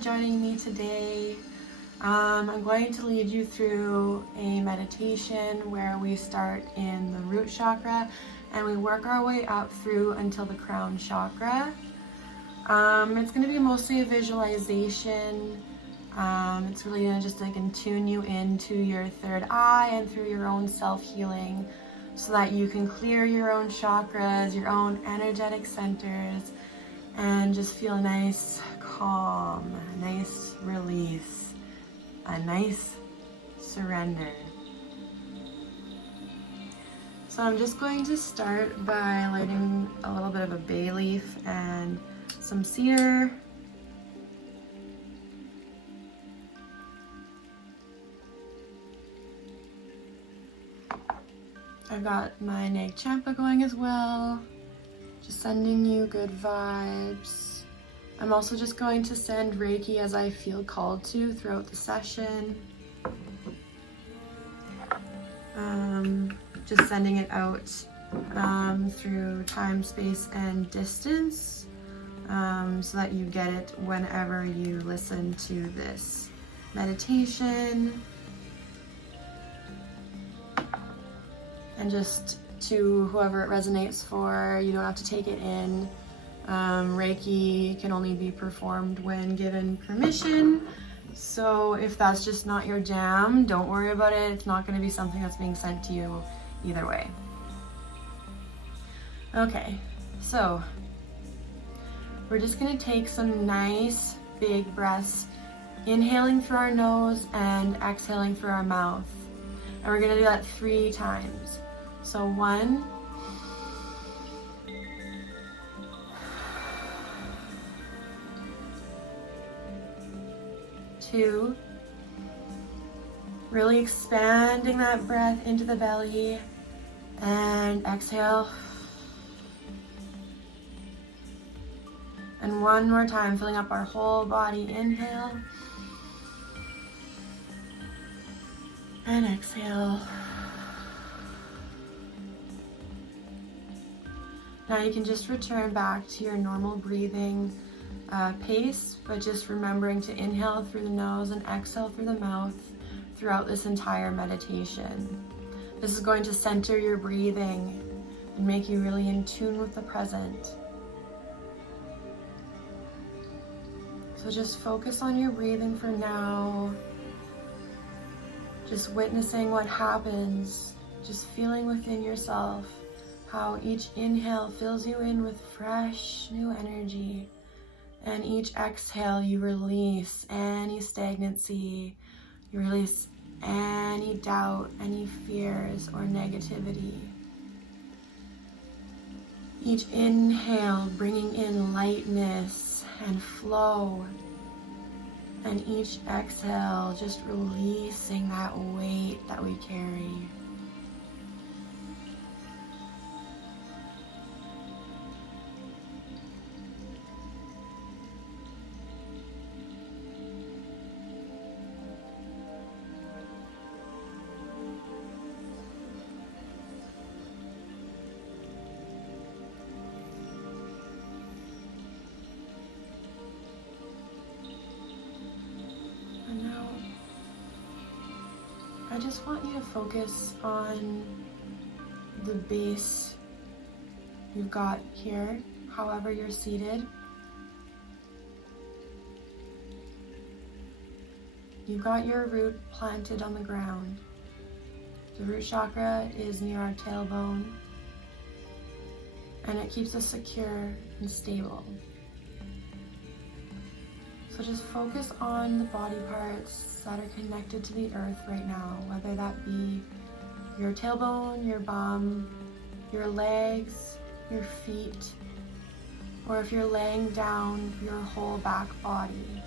joining me today. I'm going to lead you through a meditation where we start in the Root Chakra and we work our way up through until the Crown Chakra. It's going to be mostly a visualization. It's really going to just tune you into your third eye and through your own self-healing so that you can clear your own chakras, your own energetic centers, and just feel a nice calm, a nice release, a nice surrender. So I'm just going to start by lighting a little bit of a bay leaf and some cedar. I've got my Nag Champa going as well, just sending you good vibes. I'm also just going to send Reiki as I feel called to throughout the session. Just sending it out through time, space, and distance so that you get it whenever you listen to this meditation. And just to whoever it resonates for, you don't have to take it in. Reiki can only be performed when given permission. So if that's just not your jam, don't worry about it. It's not going to be something that's being sent to you either way. Okay, so we're just going to take some nice big breaths, inhaling through our nose and exhaling through our mouth. And we're going to do that 3 times. So 1, 2, really expanding that breath into the belly, and exhale. And one more time, filling up our whole body. Inhale and exhale. Now you can just return back to your normal breathing pace, but just remembering to inhale through the nose and exhale through the mouth throughout this entire meditation. This is going to center your breathing and make you really in tune with the present. So just focus on your breathing for now. Just witnessing what happens, just feeling within yourself how each inhale fills you in with fresh new energy, and each exhale you release any stagnancy, you release any doubt, any fears or negativity. Each inhale bringing in lightness and flow, and each exhale just releasing that weight that we carry. I just want you to focus on the base you've got here, however you're seated. You've got your root planted on the ground. The root chakra is near our tailbone, and it keeps us secure and stable. So just focus on the body parts that are connected to the earth right now, whether that be your tailbone, your bum, your legs, your feet, or if you're laying down, your whole back body.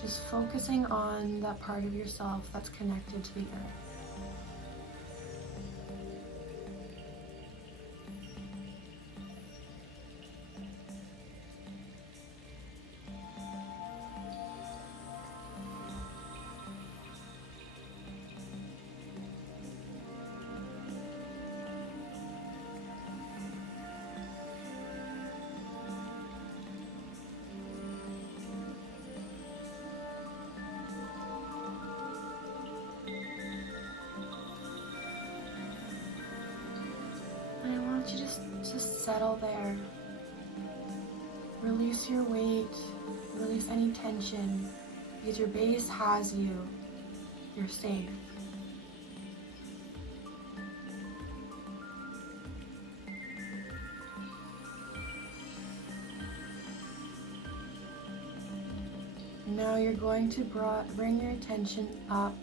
Just focusing on that part of yourself that's connected to the earth. want you to settle there. Release your weight, release any tension, because your base has you. You're safe. Now you're going to bring your attention up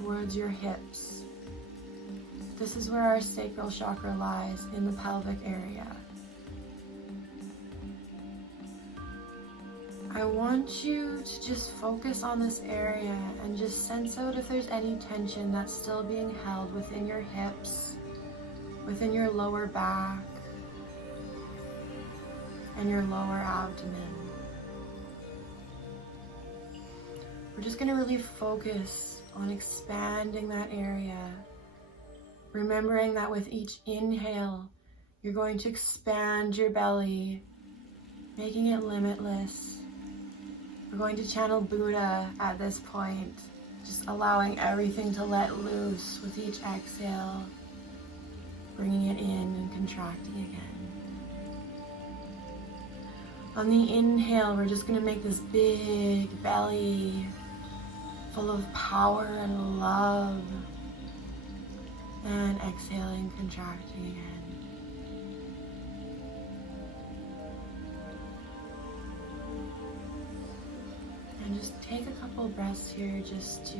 towards your hips. This is where our sacral chakra lies, in the pelvic area. I want you to just focus on this area and just sense out if there's any tension that's still being held within your hips, within your lower back, and your lower abdomen. We're just going to really focus on expanding that area, remembering that with each inhale, you're going to expand your belly, making it limitless. We're going to channel Buddha at this point, just allowing everything to let loose with each exhale, bringing it in and contracting again. On the inhale, we're just going to make this big belly full of power and love, and exhaling, contracting again. And just take a couple breaths here just to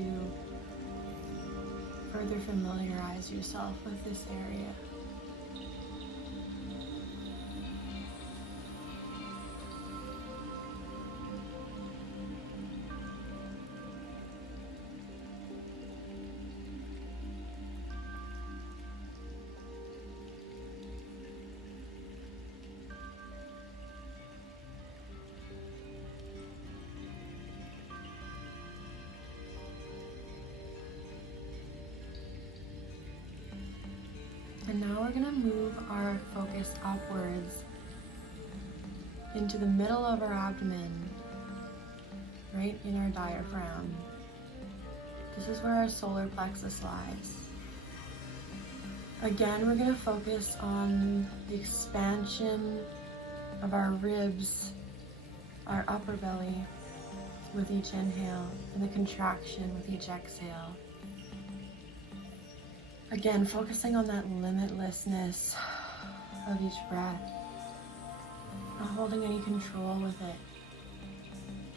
further familiarize yourself with this area. And now we're going to move our focus upwards into the middle of our abdomen, right in our diaphragm. This is where our solar plexus lies. Again, we're going to focus on the expansion of our ribs, our upper belly with each inhale, and the contraction with each exhale. Again, focusing on that limitlessness of each breath, not holding any control with it,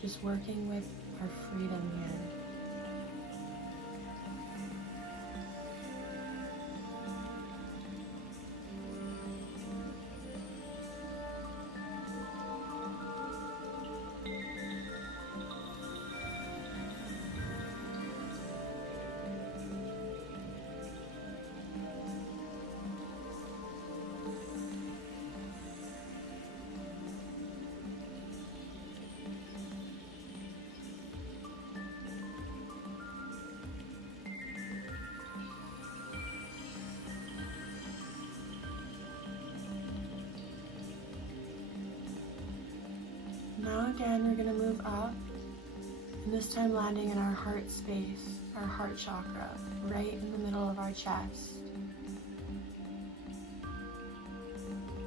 just working with our freedom here. Now again, we're going to move up, and this time landing in our heart space, our heart chakra, right in the middle of our chest.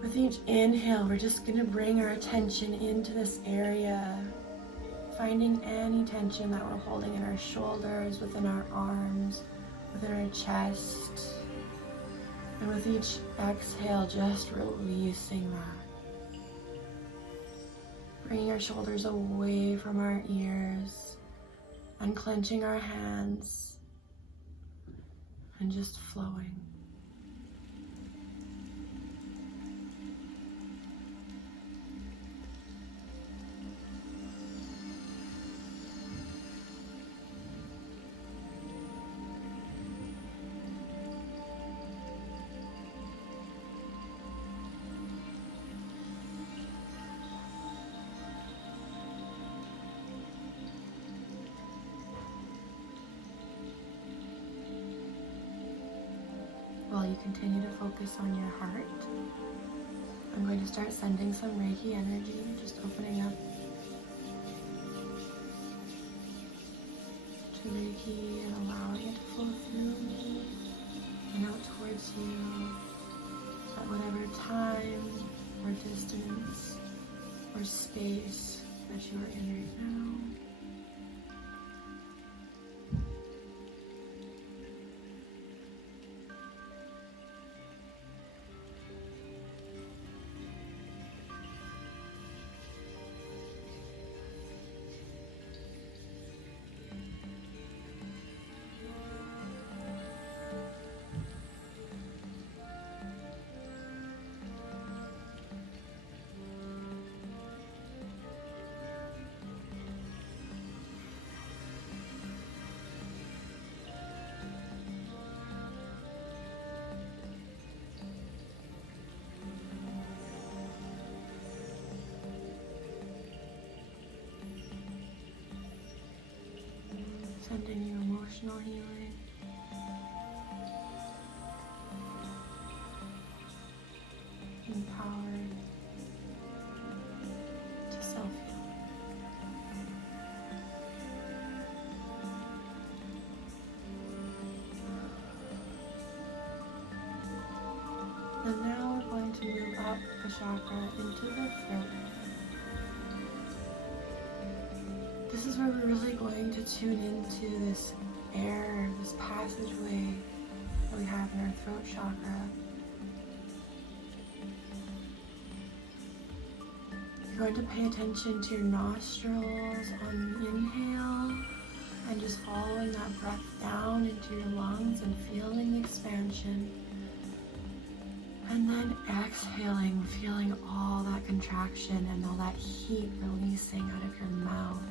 With each inhale, we're just going to bring our attention into this area, finding any tension that we're holding in our shoulders, within our arms, within our chest. And with each exhale, just releasing that. Bringing our shoulders away from our ears, unclenching our hands, and just flowing. While you continue to focus on your heart, I'm going to start sending some Reiki energy, just opening up to Reiki and allowing it to flow through me and out towards you. That you are in right now. Sending you emotional healing. Empowered to self-heal. And now we're going to move up the chakra into the throat. This is where we're really going to tune into this air, this passageway that we have in our throat chakra. You're going to pay attention to your nostrils on the inhale and just following that breath down into your lungs and feeling the expansion. And then exhaling, feeling all that contraction and all that heat releasing out of your mouth.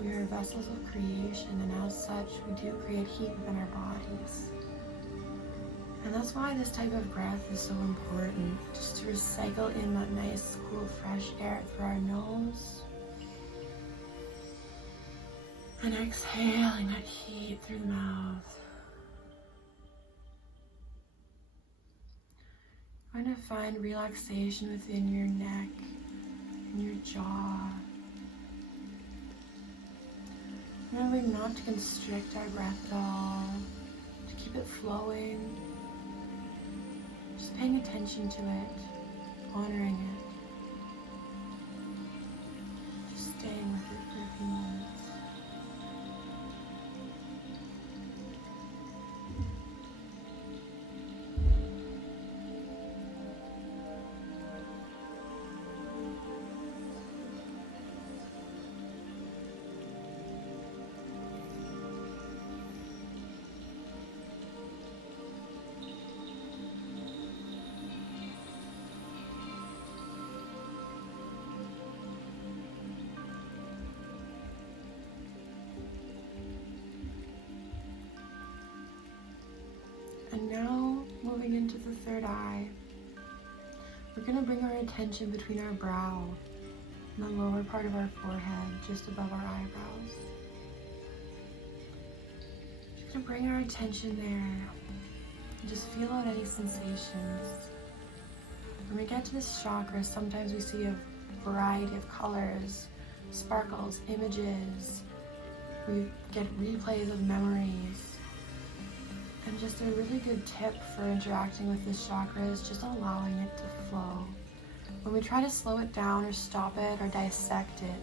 We are vessels of creation, and as such, we do create heat within our bodies. And that's why this type of breath is so important, just to recycle in that nice, cool, fresh air through our nose. And exhaling that heat through the mouth. You're going to find relaxation within your neck and your jaw. Remembering not to constrict our breath at all, to keep it flowing, just paying attention to it, honoring it, just staying with it for a few moments. And now, moving into the third eye, we're going to bring our attention between our brow and the lower part of our forehead, just above our eyebrows. Just going to bring our attention there and just feel out any sensations. When we get to this chakra, sometimes we see a variety of colors, sparkles, images. We get replays of memories. And just a really good tip for interacting with this chakra is just allowing it to flow. When we try to slow it down or stop it or dissect it,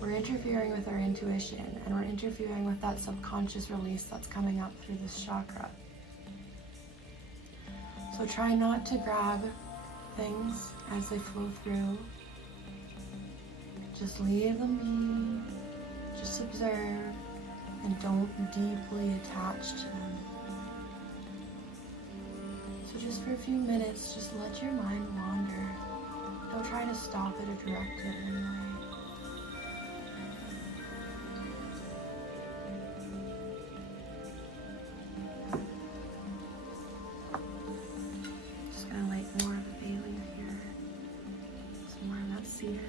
we're interfering with our intuition and we're interfering with that subconscious release that's coming up through this chakra. So try not to grab things as they flow through. Just leave them be, just observe, and don't deeply attach to them. So just for a few minutes, just let your mind wander. Don't try to stop it or direct it in any way. Just gonna light more of the bay leaf here. Some more of that cedar.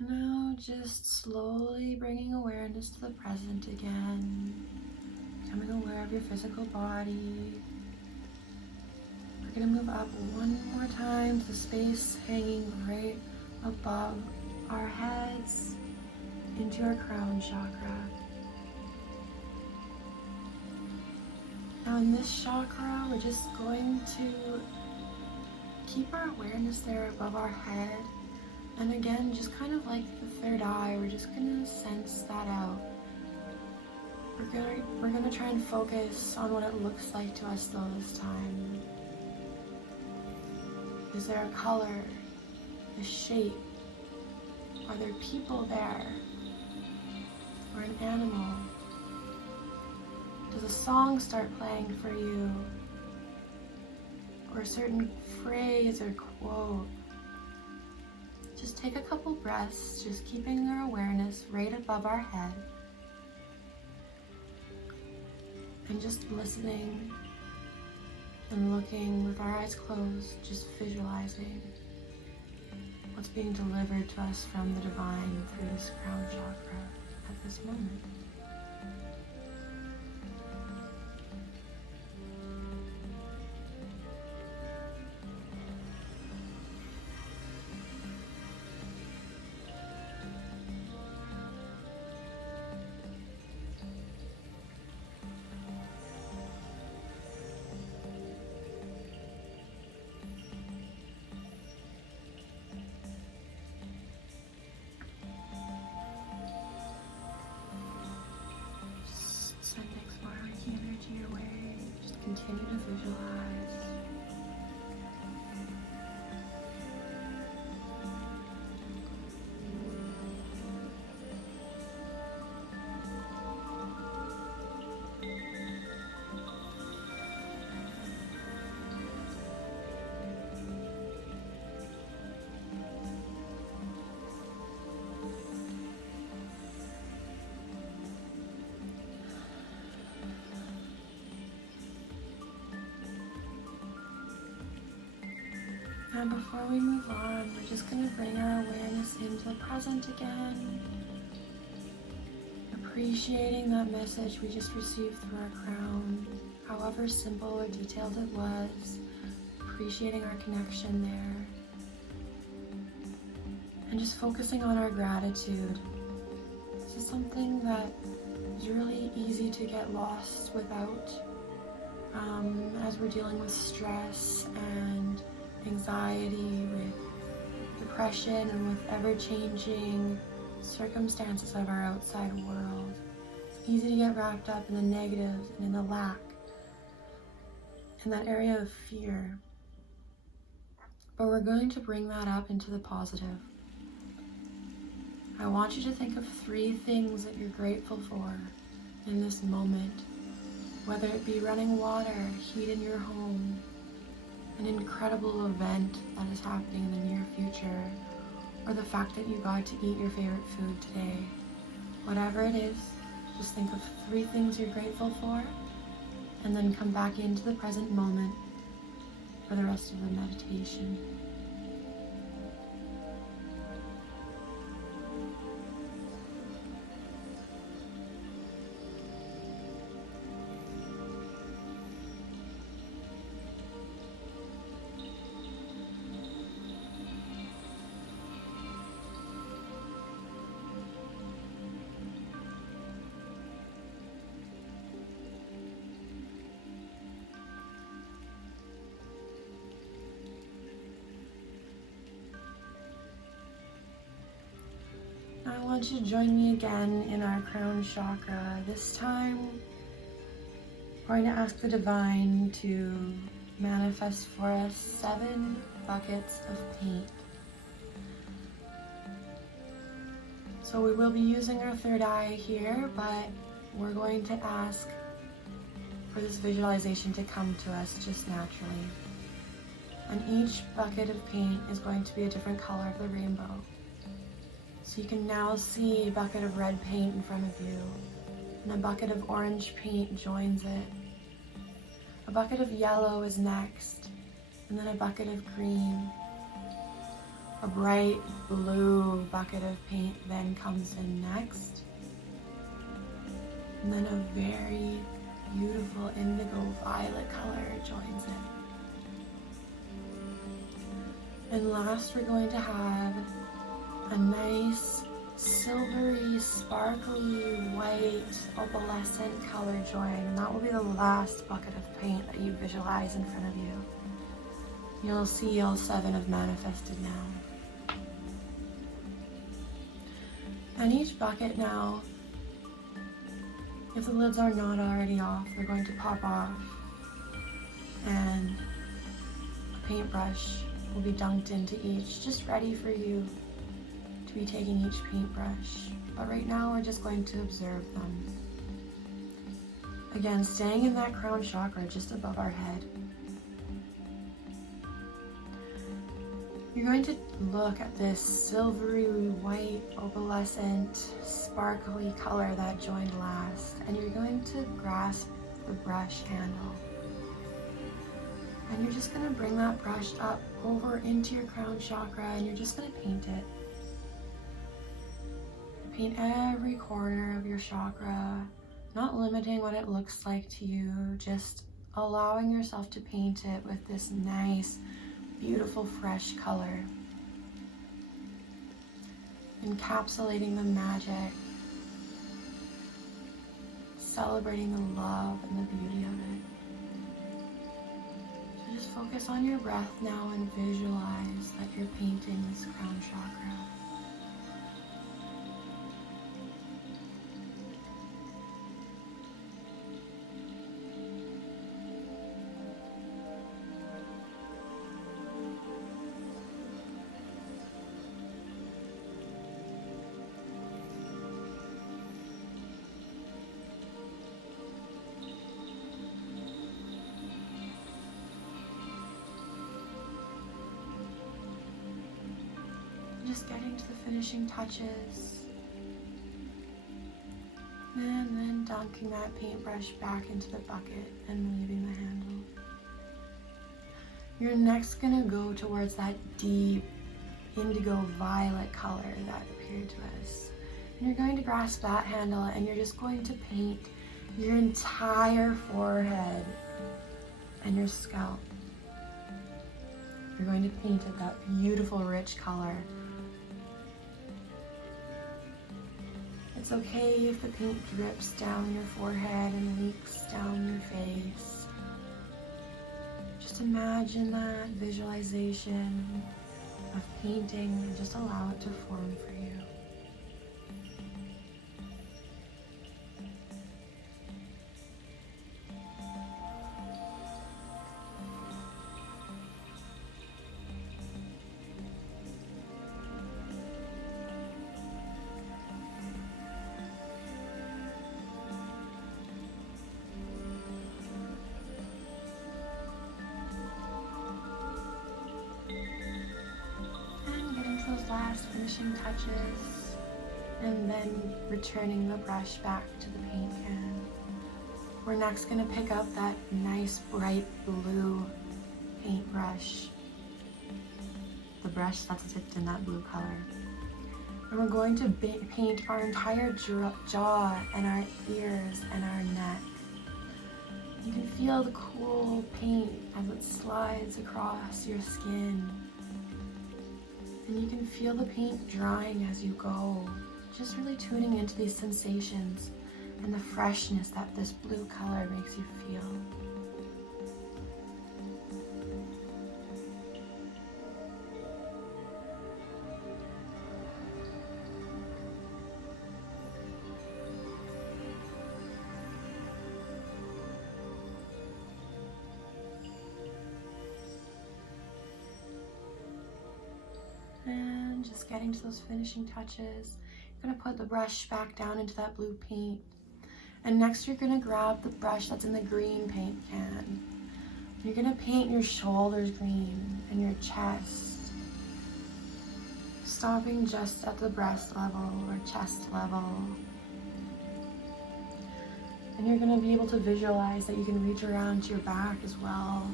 And now just slowly bringing awareness to the present again, becoming aware of your physical body. We're going to move up one more time to the space hanging right above our heads into our crown chakra. Now in this chakra, we're just going to keep our awareness there above our head. And again, just kind of like the third eye, we're just going to sense that out. We're gonna try and focus on what it looks like to us though this time. Is there a color, a shape? Are there people there? Or an animal? Does a song start playing for you? Or a certain phrase or quote? Just take a couple breaths, just keeping our awareness right above our head. And just listening and looking with our eyes closed, just visualizing what's being delivered to us from the divine through this crown chakra at this moment. Your way. Just continue to visualize. And before we move on, we're just going to bring our awareness into the present again, appreciating that message we just received through our crown, however simple or detailed it was, appreciating our connection there, and just focusing on our gratitude. This is something that is really easy to get lost without as we're dealing with stress and anxiety, with depression, and with ever-changing circumstances of our outside world. It's easy to get wrapped up in the negative and in the lack, in that area of fear. But we're going to bring that up into the positive. I want you to think of 3 things that you're grateful for in this moment, whether it be running water, heat in your home, an incredible event that is happening in the near future, or the fact that you got to eat your favorite food today. Whatever it is, just think of 3 things you're grateful for, and then come back into the present moment for the rest of the meditation. I want you to join me again in our crown chakra. This time, we're going to ask the divine to manifest for us 7 buckets of paint. So we will be using our third eye here, but we're going to ask for this visualization to come to us just naturally. And each bucket of paint is going to be a different color of the rainbow. So you can now see a bucket of red paint in front of you, and a bucket of orange paint joins it. A bucket of yellow is next, and then a bucket of green. A bright blue bucket of paint then comes in next. And then a very beautiful indigo violet color joins in. And last, we're going to have a nice silvery, sparkly, white, opalescent color join. And that will be the last bucket of paint that you visualize in front of you. You'll see all 7 have manifested now. And each bucket now, if the lids are not already off, they're going to pop off, and a paintbrush will be dunked into each, just ready for you to be taking each paintbrush. But right now we're just going to observe them. Again, staying in that crown chakra just above our head. You're going to look at this silvery white, opalescent, sparkly color that joined last, and you're going to grasp the brush handle. And you're just going to bring that brush up over into your crown chakra, and you're just going to paint it. Paint every corner of your chakra, not limiting what it looks like to you, just allowing yourself to paint it with this nice, beautiful, fresh color. Encapsulating the magic, celebrating the love and the beauty of it. So just focus on your breath now and visualize that you're painting this crown chakra. Just getting to the finishing touches, and then dunking that paintbrush back into the bucket and leaving the handle. You're next going to go towards that deep indigo violet color that appeared to us. And you're going to grasp that handle, and you're just going to paint your entire forehead and your scalp. You're going to paint it that beautiful rich color. It's okay if the paint drips down your forehead and leaks down your face. Just imagine that visualization of painting and just allow it to form for you. Those last finishing touches, and then returning the brush back to the paint can. We're next going to pick up that nice bright blue paintbrush, the brush that's dipped in that blue color, and we're going to paint our entire jaw and our ears and our neck. You can feel the cool paint as it slides across your skin. And you can feel the paint drying as you go, just really tuning into these sensations and the freshness that this blue color makes you feel. And just getting to those finishing touches. You're going to put the brush back down into that blue paint. And next you're going to grab the brush that's in the green paint can. You're going to paint your shoulders green and your chest, stopping just at the breast level or chest level. And you're going to be able to visualize that you can reach around to your back as well,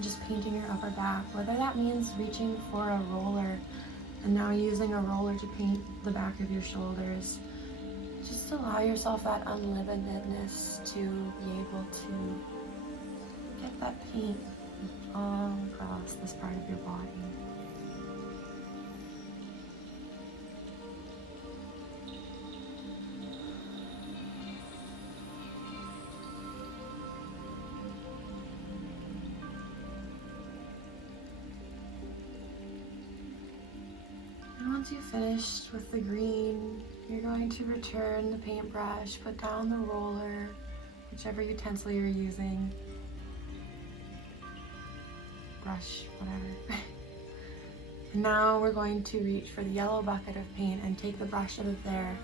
just painting your upper back, whether that means reaching for a roller And now using a roller to paint the back of your shoulders. Just allow yourself that unlimitedness to be able to get that paint all across this part of your body. Once you've finished with the green, you're going to return the paintbrush, put down the roller, whichever utensil you're using, brush, whatever. And now we're going to reach for the yellow bucket of paint and take the brush out of there.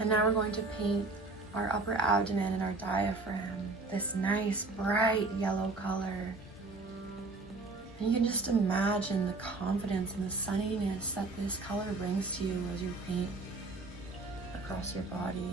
And now we're going to paint our upper abdomen and our diaphragm, this nice bright yellow color. And you can just imagine the confidence and the sunniness that this color brings to you as you paint across your body.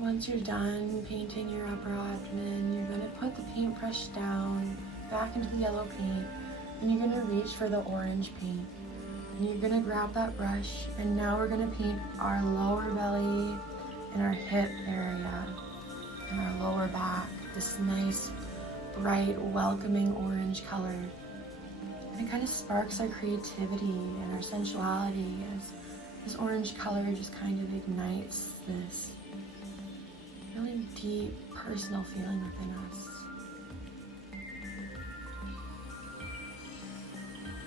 Once you're done painting your upper abdomen, you're going to put the paintbrush down, back into the yellow paint, and you're going to reach for the orange paint. And you're going to grab that brush, and now we're going to paint our lower belly and our hip area and our lower back, this nice, bright, welcoming orange color. And it kind of sparks our creativity and our sensuality as this orange color just kind of ignites this really deep personal feeling within us.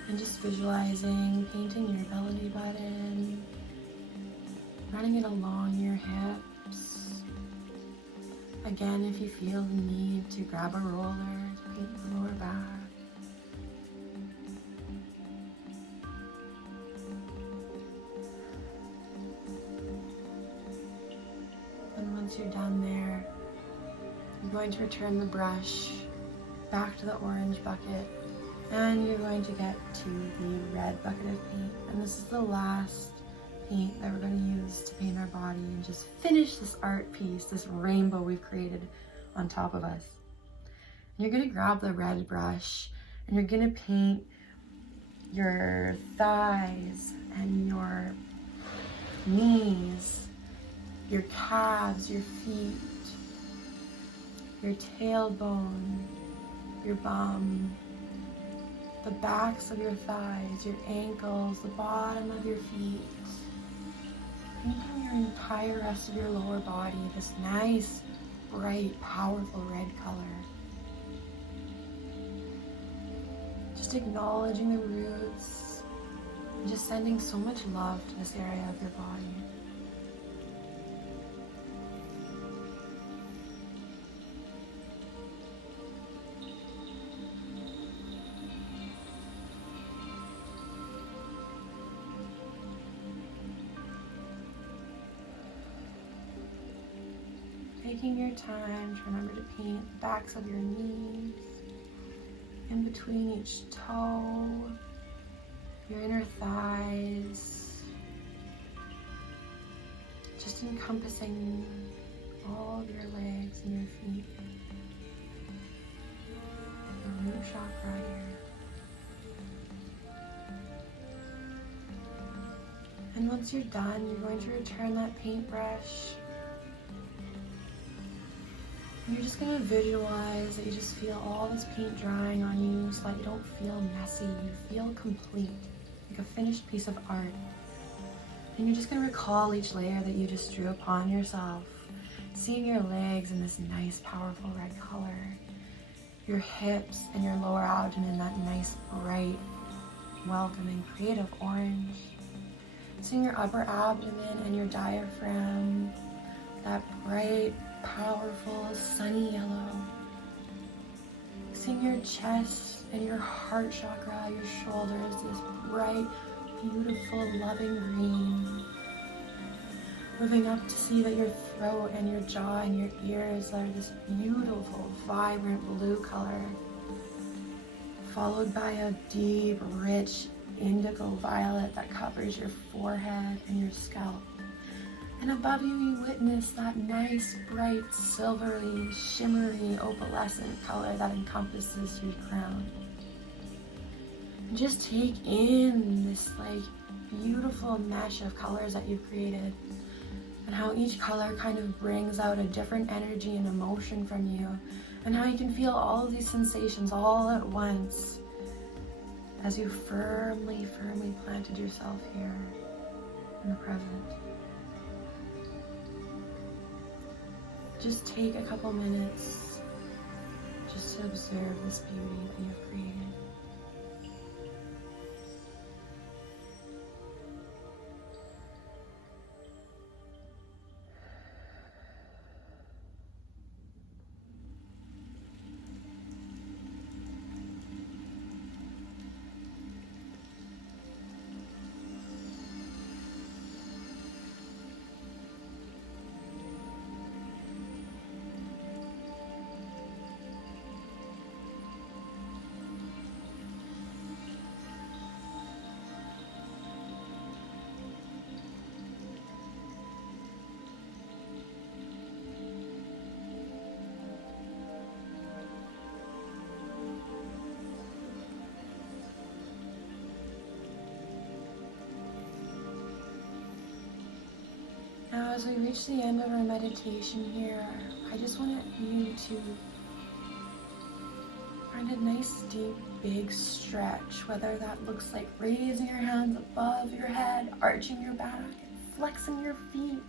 And just visualizing, painting your belly button, running it along your hips. Again, if you feel the need to grab a roller to paint the lower back. Once you're done there, you're going to return the brush back to the orange bucket, and you're going to get to the red bucket of paint. And this is the last paint that we're going to use to paint our body and just finish this art piece, this rainbow we've created on top of us. And you're going to grab the red brush and you're going to paint your thighs and your knees, your calves, your feet, your tailbone, your bum, the backs of your thighs, your ankles, the bottom of your feet, painting your entire rest of your lower body this nice, bright, powerful red color. Just acknowledging the roots and just sending so much love to this area of your body. Taking your time to remember to paint the backs of your knees, in between each toe, your inner thighs, just encompassing all of your legs and your feet, the root chakra here. And once you're done, you're going to return that paintbrush. You're just going to visualize that you just feel all this paint drying on you so that you don't feel messy, you feel complete, like a finished piece of art. And you're just going to recall each layer that you just drew upon yourself, seeing your legs in this nice, powerful red color, your hips and your lower abdomen, that nice, bright, welcoming, creative orange, seeing your upper abdomen and your diaphragm, that bright, powerful, sunny yellow. Seeing your chest and your heart chakra, your shoulders, this bright, beautiful, loving green. Moving up to see that your throat and your jaw and your ears are this beautiful, vibrant blue color. followed by a deep, rich indigo violet that covers your forehead and your scalp. And above you, you witness that nice, bright, silvery, shimmery, opalescent color that encompasses your crown. And just take in this beautiful mesh of colors that you've created, and how each color kind of brings out a different energy and emotion from you, and how you can feel all of these sensations all at once as you firmly planted yourself here in the present. Just take a couple minutes just to observe this beauty that you've created. Now, as we reach the end of our meditation here, I just want you to find a nice, deep, big stretch, whether that looks like raising your hands above your head, arching your back, flexing your feet,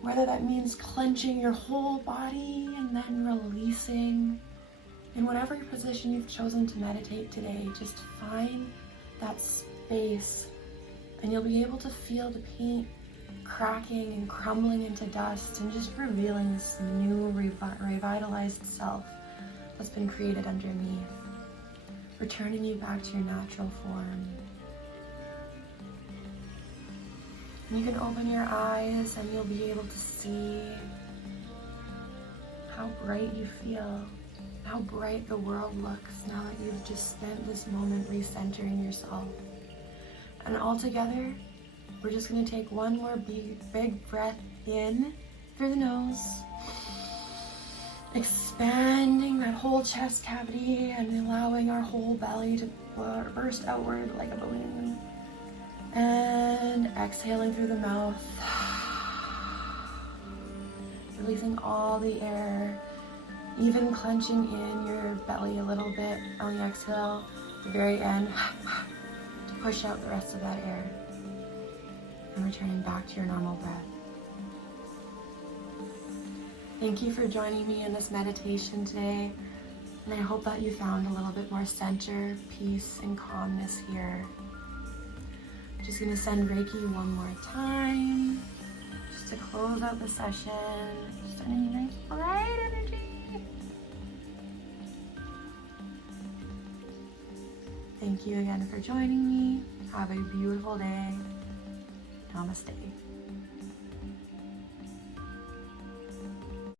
whether that means clenching your whole body and then releasing. In whatever position you've chosen to meditate today, just find that space, and you'll be able to feel the paint cracking and crumbling into dust and just revealing this new revitalized self that's been created underneath, returning you back to your natural form. And you can open your eyes and you'll be able to see how bright you feel, how bright the world looks now that you've just spent this moment recentering yourself. And all together, we're just going to take one more big breath in through the nose, expanding that whole chest cavity and allowing our whole belly to burst outward like a balloon. And exhaling through the mouth, releasing all the air, even clenching in your belly a little bit on the exhale at the very end to push out the rest of that air. And returning back to your normal breath. Thank you for joining me in this meditation today, and I hope that you found a little bit more center, peace, and calmness here. I'm just going to send Reiki one more time, just to close out the session. Just sending nice bright energy. Thank you again for joining me. Have a beautiful day. Namaste.